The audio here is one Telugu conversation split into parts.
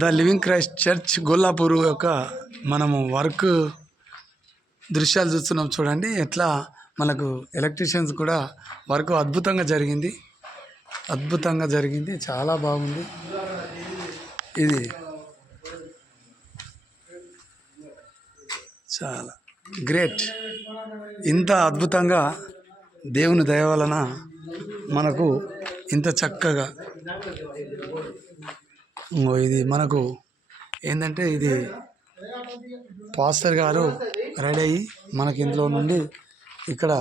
ద లివింగ్ క్రైస్ట్ చర్చ్ గొల్లాపూర్ యొక్క మనము వర్క్ దృశ్యాలు చూస్తున్నాం. చూడండి ఎట్లా మనకు ఎలక్ట్రీషియన్స్ కూడా వర్క్ అద్భుతంగా జరిగింది, చాలా బాగుంది. ఇది చాలా గ్రేట్. ఇంత అద్భుతంగా దేవుని దయ వలన మనకు ఇంత చక్కగా ఇది మనకు ఏంటంటే ఇది పాస్టర్ గారు రెడీ అయ్యి మనకి ఇంట్లో నుండి ఇక్కడ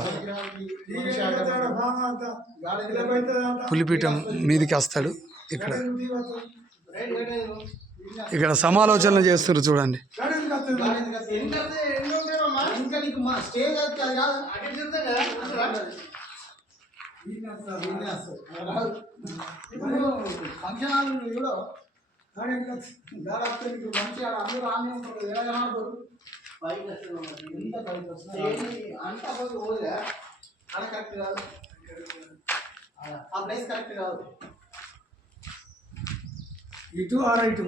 పులిపీఠం మీదికి వస్తాడు. ఇక్కడ సమాలోచనలు చేస్తారు చూడండి. ఇటు ఆ రైటు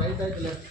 రైట్ అయితే లెఫ్ట్